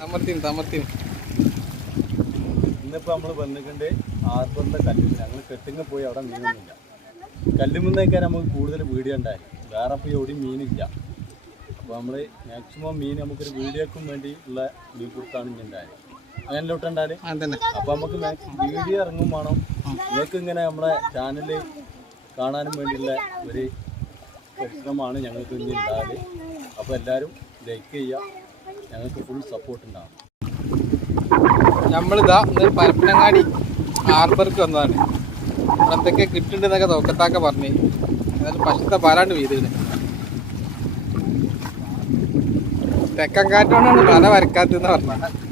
തമർത്തിന് തമർത്തിന് ഇന്നിപ്പോ നമ്മൾ വന്നിട്ടുണ്ട് ആർബറിന്റെ കല്ലുമുന്ന ഞങ്ങൾ കെട്ടിങ് പോയി അവിടെ മീനൊന്നുമില്ല. കല്ലുമുന്നേക്കാൻ നമുക്ക് കൂടുതൽ വീഡിയോ ഉണ്ടായി. വേറെ ഇപ്പോൾ എവിടെയും മീനില്ല. അപ്പോൾ നമ്മൾ മാക്സിമം മീൻ നമുക്കൊരു വീഡിയോക്കും വേണ്ടി ഉള്ള മീൻ കൊടുത്താണ് ഇനി ഉണ്ടായത്. അങ്ങനെ ലോട്ടുണ്ടാൽ അപ്പോൾ നമുക്ക് വീഡിയോ ഇറങ്ങും വേണം. നിങ്ങൾക്ക് ഇങ്ങനെ നമ്മളെ ചാനൽ കാണാനും വേണ്ടിയുള്ള ഒരു പരിശ്രമമാണ് ഞങ്ങൾക്ക് ഇനി ഉണ്ടാകൽ അപ്പോൾ എല്ലാവരും ലൈക്ക് ചെയ്യുക ഞങ്ങൾക്ക് ഫുൾ സപ്പോർട്ട് ഉണ്ടാവും. നമ്മളിതാ ഇന്നൊരു പരപ്പനങ്ങാടി ഹാർബർക്ക് വന്നതാണ്. ഇവിടെ എന്തൊക്കെ കിട്ടുന്നുണ്ടെന്നൊക്കെ നോക്കത്താക്ക പറഞ്ഞു. എന്നാലും പശുത്തെ പാലാണ്ട് വീതിന് തെക്കൻ കാറ്റോണ്ടാണ് പല വരക്കാത്തെന്ന് പറഞ്ഞത്.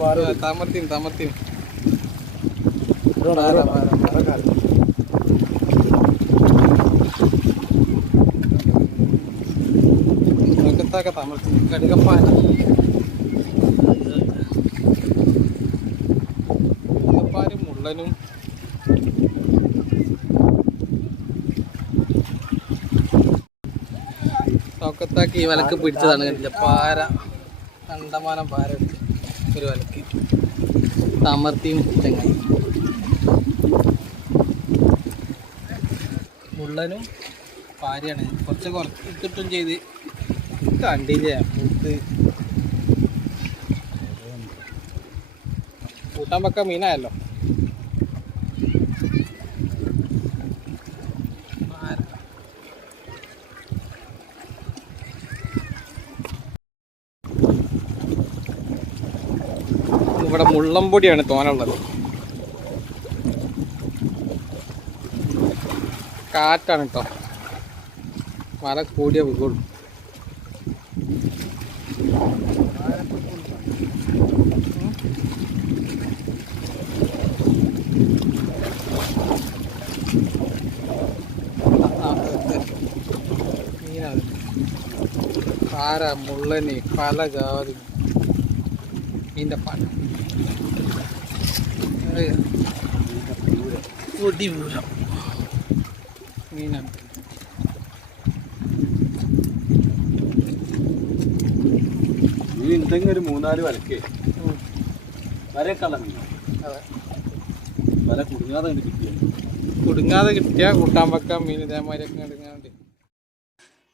പാരേ തമർത്തിന് തമർത്തിന് തമർത്തിന് കടുകപ്പാല. കടുകപ്പാലും മുള്ളനും. നോക്കത്താക്ക് ഈ വലക്ക് പിടിച്ചതാണ് കണ്ടില്ല? പാര. കണ്ടമാനം പാര എടുത്ത് ഒരു വലക്ക്. തമർത്തിയും ചെങ്ങായി മുള്ളനും പാരയാണ്. കുറച്ച് കുറച്ച് ഇട്ടിട്ടും ചെയ്ത് കണ്ടില്ലേ. കൂട്ടാൻ വെക്കാൻ മീനായല്ലോ. ഇവിടെ മുള്ളംപൊടിയാണ് തോനുള്ളത്. കാറ്റാണ് കേട്ടോ മല കൂടിയ മീനാണ്. പാര മുള്ളന് പല ജാതി. മീന്റെ പല വീഴം മീനാണ്. മീൻ ഉണ്ടെങ്കിൽ ഒരു മൂന്നാൽ വലക്കേ. ഉം. മീൻ വല കുടുങ്ങാതെ കിട്ടിയ? കുടുങ്ങാതെ കിട്ടിയ കൂട്ടാൻ വെക്കാൻ മീൻ ഇതേമാതിരിയൊക്കെ കിടങ്ങാണ്ട്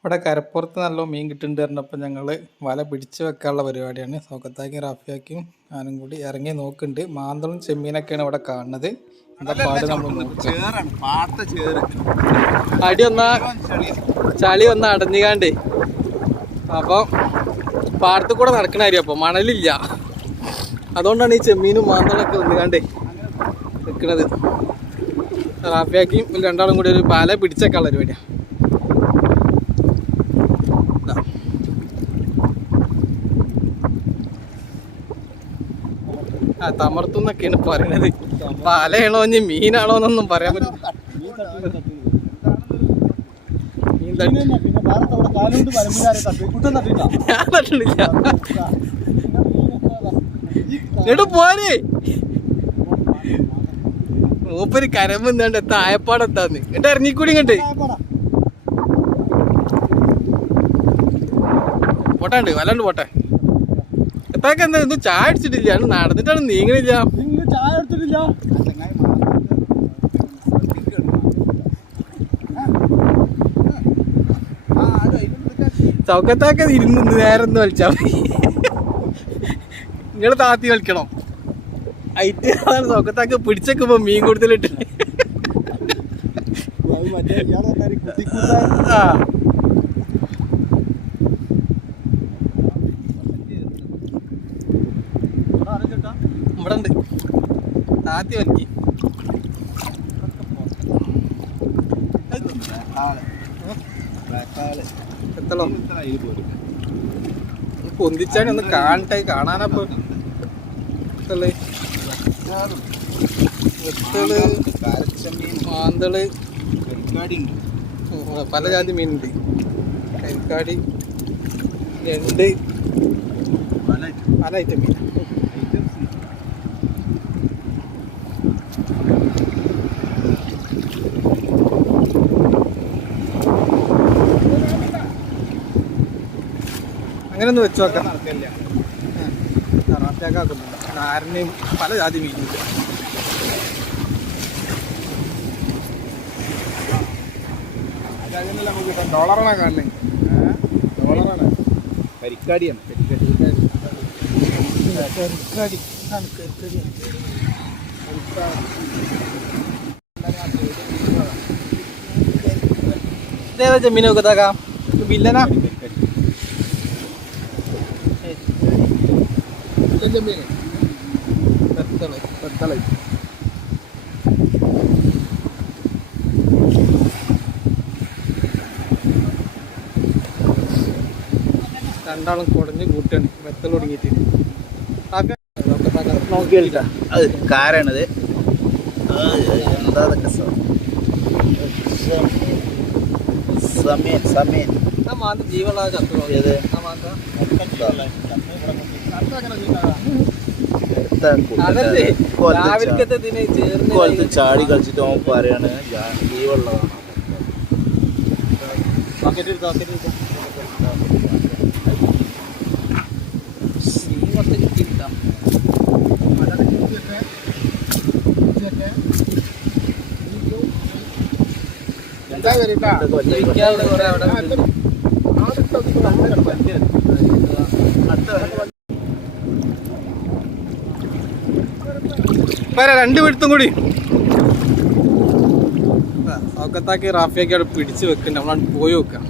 ഇവിടെ കരപ്പുറത്ത് നല്ല മീൻ കിട്ടുന്നുണ്ട് പറഞ്ഞപ്പോൾ ഞങ്ങൾ വല പിടിച്ച് വെക്കാനുള്ള പരിപാടിയാണ്. സോക്കത്താക്കിയും റാഫിയാക്കിയും ഞാനും കൂടി ഇറങ്ങി നോക്കുന്നുണ്ട്. മാന്തളും ചെമ്മീനൊക്കെയാണ് ഇവിടെ കാണുന്നത്. എന്താ പാട് നമ്മൾ നോക്കുക ചേറാണ് അടി ഒന്നാ ചളി ഒന്ന് അടഞ്ഞുകാണ്ട് അപ്പോൾ പാടത്ത് കൂടെ നടക്കണ കാര്യം അപ്പോൾ മണലില്ല. അതുകൊണ്ടാണ് ഈ ചെമ്മീനും മാന്തളൊക്കെ വന്നുകാണ്ടേ നിൽക്കണത് റാഫിയാക്കിയും രണ്ടാളും കൂടി ഒരു പാല പിടിച്ചേക്കാനുള്ള പരിപാടിയാണ് തമർത്തുന്നൊക്കെയാണ് പറയണത് പാലയാണോ ഇനി മീനാണോ എന്നൊന്നും പറയാൻ പറ്റില്ല ഞാൻ മൂപ്പര് കരമ്പെന്താണ്ട് തായപ്പാടെത്താന്ന്. എന്നിട്ട് ഇറങ്ങിക്കൂടി ഇങ്ങോട്ട്. പോട്ടാണ്ട് വല്ലാണ്ട് പോട്ടെ. എത്താക്ക എന്താ ഇന്ന് ചായ അടിച്ചിട്ടില്ല നടന്നിട്ടാണ് നീങ്ങണില്ല. ചായ എടുത്തിട്ടില്ല. ചൗക്കത്താക്ക ഇരുന്ന് നേരെ ഒന്ന് വലിച്ചാ നിങ്ങൾ താത്തി വലിക്കണം ഐറ്റ് അതാണ് ചൗക്കത്താക്ക പിടിച്ചേക്കുമ്പോ മീൻ കൂടുതലിട്ട്. ആ. ഇവിടെ ഉണ്ട് താത്തി വലിക്ക് പൊന്തിച്ചാണി ഒന്ന് കാണട്ടെ കാണാനപ്പോ എത്തൾ എത്തൾ മാന്തൾ. പല ജാതി മീനുണ്ട്. കരിക്കാടി രണ്ട് പല ഐറ്റം. മീൻ അങ്ങനെ ഒന്ന് വെച്ച് നോക്കാം. റാപ്പിയാക്കാക്കുന്നുണ്ട് നാരനെയും പല ജാതി മീനുണ്ട് ഡോളറാണ് കാണുന്നത്. ഡോളറാണ്. കരിക്കാടിയാണ് കരിക്കാടി ചെമ്മീനൊക്കെ ഇതാക്കാം? വില്ലനാ ചെമ്മീൻ പെത്തള പെത്തള രണ്ടാളും കുടഞ്ഞ് കൂട്ടാണ് വെത്തൽ തുടങ്ങിയിട്ട് നോക്കിയില്ല അത് കാരണത്. എന്താ സമയം ആ മാന്ത ജീവനുള്ള ചത്തു ഏത്? ചാടി. കളിച്ചിട്ട് ഓൻ പറയാണ് ഞാൻ ഈ വെള്ളമാണ് വരാ രണ്ട് പിടുത്തും കൂടി. സൗക്കത്താക്കി റാഫിയാക്കി അവിടെ പിടിച്ചു വെക്കണ്ട നമ്മളാണ് പോയി വെക്കാം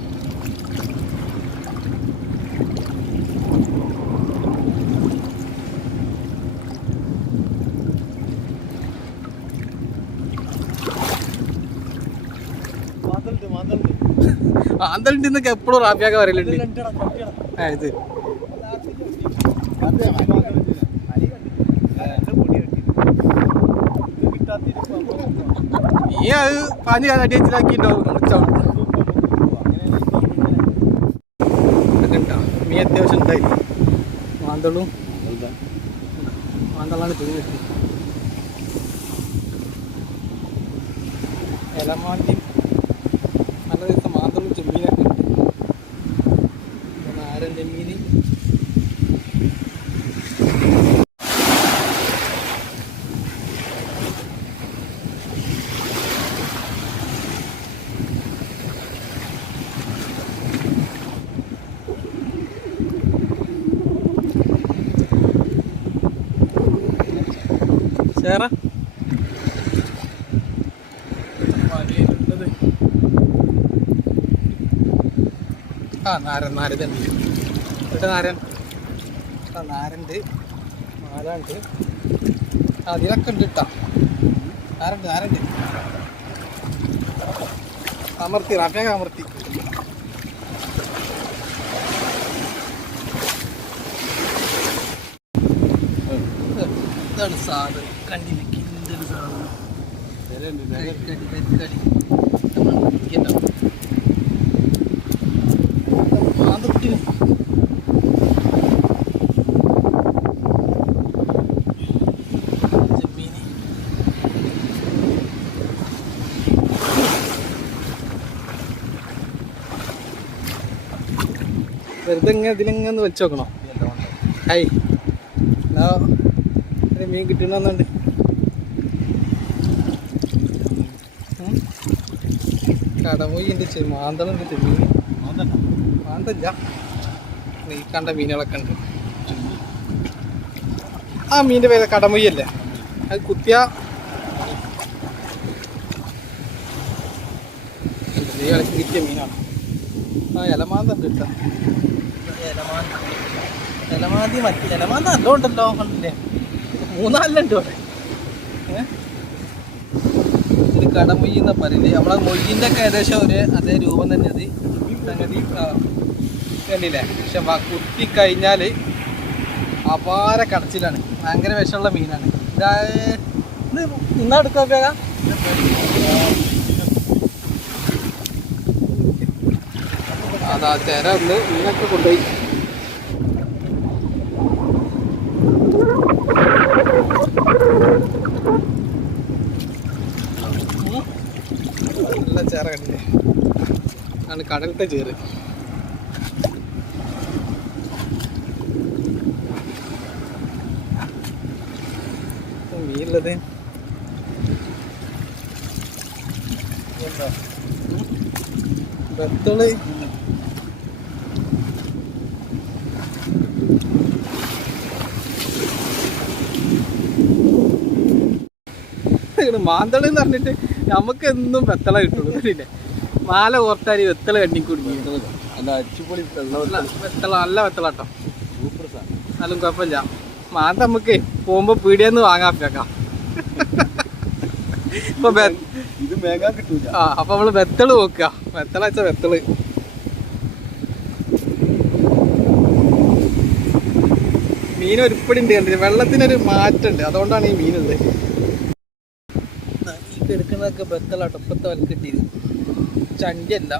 ആന്തലിന്റെ നിന്നൊക്കെ എപ്പോഴും റാഫിയാക്ക പറയലുണ്ട്. ആ ഇത്. നീ അത് പാഞ്ഞ് അടി വെച്ചിലാക്കിണ്ടാവും മീ അത്യാവശ്യം ഉണ്ടായി. മാന്തളും മാന്തളാണ് തുണി വെച്ചത്. ഇലമാണ്ടി നല്ല ദിവസം മാന്തളും ചെമ്മീനൊക്കെ ഉണ്ട് നാരൻ ചെമ്മീൻ ചേറ ആ നാരൻ നാരൻ ഇവിടെ നാരൻ? ആ നാരണ്ട് നാലുണ്ട്. അതിലൊക്കെ ഉണ്ട് കേട്ടാ നാരണ്ട് നാരണ്ട് അമർത്തി റാഫിയൊക്കെ അമർത്തി. ഇതാണ് സാധനം. കണ്ടില്ല കിണ്ടൽ സാധനം. കടി കടി കടി. നമ്മൾ വെറുതെ ഇങ്ങനെ ഇതിലിങ്ങനെ വെച്ച് നോക്കണോ? ഹായ് ഹലോ ഒരു മീൻ കിട്ടണമെന്നുണ്ട് കടമൊയ്യുണ്ട് എന്റെ മാന്തളുണ്ട് ചെമ്മീൻ മാന്തല്ല. നീ കണ്ട മീനുകളൊക്കെ ഉണ്ട്. ആ മീന്റെ പേര് കടമൊയ്യല്ലേ? അത് കുത്തിയ. കിട്ടിയ മീനാണ്. ആ ഇലമാന്തം കേട്ടോ. ഇലമാന്ത ഇലമാന്തി മറ്റേ ഇലമാന്ത നല്ലോ ഉണ്ടല്ലോ കണ്ടില്ലേ മൂന്നാലുണ്ട് ഇവിടെ? ഒരു പരിധി. എന്നാ നമ്മളെ മൊയ്യിന്റെ ഒക്കെ ഏകദേശം ഒരു അതേ രൂപം തന്നെ അത്. സംഗതി കണ്ടില്ലേ? പക്ഷെ കുത്തി കഴിഞ്ഞാൽ അപാര കടച്ചിലാണ്. ഭയങ്കര വിഷമുള്ള മീനാണ്. ഇതാ ഇന്ന് എടുക്കുക അതാ തിര ഒന്ന് മീനൊക്കെ കൊണ്ടുപോയി. നല്ല ചേര കണ്ടില്ലേ? ആണ് കടലത്തെ ചേറ്. മീനുള്ളത് എന്താ ബത്തൾ മാന്തൾ എന്ന് പറഞ്ഞിട്ട് നമുക്ക് എന്നും വെത്തള കിട്ടുള്ളൂ. പിന്നെ മാല ഓർത്താൽ വെത്തള കണ്ണി കുടുങ്ങി. അടിച്ചുപൊളി വെത്തള. നല്ല വെത്തള കേട്ടോ. എന്നാലും കുഴപ്പമില്ല. മാന്ത നമുക്ക് പോകുമ്പോ പീടിയെന്ന് വാങ്ങാൻ വെക്കാം. ഇപ്പൊ ഇത് കിട്ടൂല. ആ അപ്പൊ നമ്മൾ വെത്തൾ നോക്കുക. വെത്തള വെച്ച വെത്തൾ. മീൻ ഒരുപ്പടി ഉണ്ട് കണ്ടില്ലേ? വെള്ളത്തിനൊരു മാറ്റുണ്ട് അതുകൊണ്ടാണ് ഈ മീനുള്ളത് ഈ കെടുക്കുന്നതൊക്കെ ടൊപ്പത്തെ വല കിട്ടിയത് ചണ്ടിയല്ല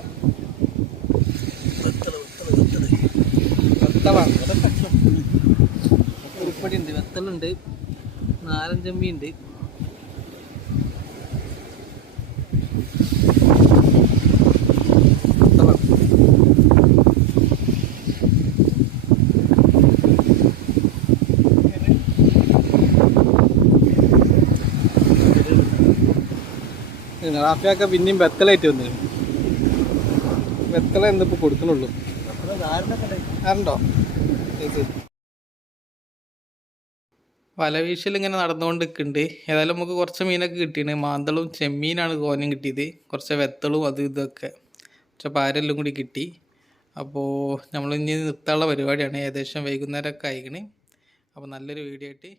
വെത്തള വെത്തള വെത്തള ഉണ്ട് വെത്തലുണ്ട്. നാരഞ്ചമ്പി ഉണ്ട് റാഫിയൊക്കെ പിന്നെയും വെത്തലായിട്ട് വന്നു. വെത്തല എന്തിപ്പോ കൊടുക്കണുള്ളൂ? ആരുണ്ടോ? വലവീശൽ ഇങ്ങനെ നടന്നുകൊണ്ട് നിൽക്കുന്നുണ്ട്. ഏതായാലും നമുക്ക് കുറച്ച് മീനൊക്കെ കിട്ടിയാണ് മാന്തളും ചെമ്മീനാണ് കോനം കിട്ടിയത്. കുറച്ച് വെത്തളും അതും ഇതൊക്കെ കുറച്ച് പാരെല്ലാം കൂടി കിട്ടി. അപ്പോൾ നമ്മൾ ഇനി നിർത്താനുള്ള പരിപാടിയാണ്. ഏകദേശം വൈകുന്നേരമൊക്കെ ആയിക്കണ്. അപ്പോൾ നല്ലൊരു വീഡിയോ ആയിട്ട്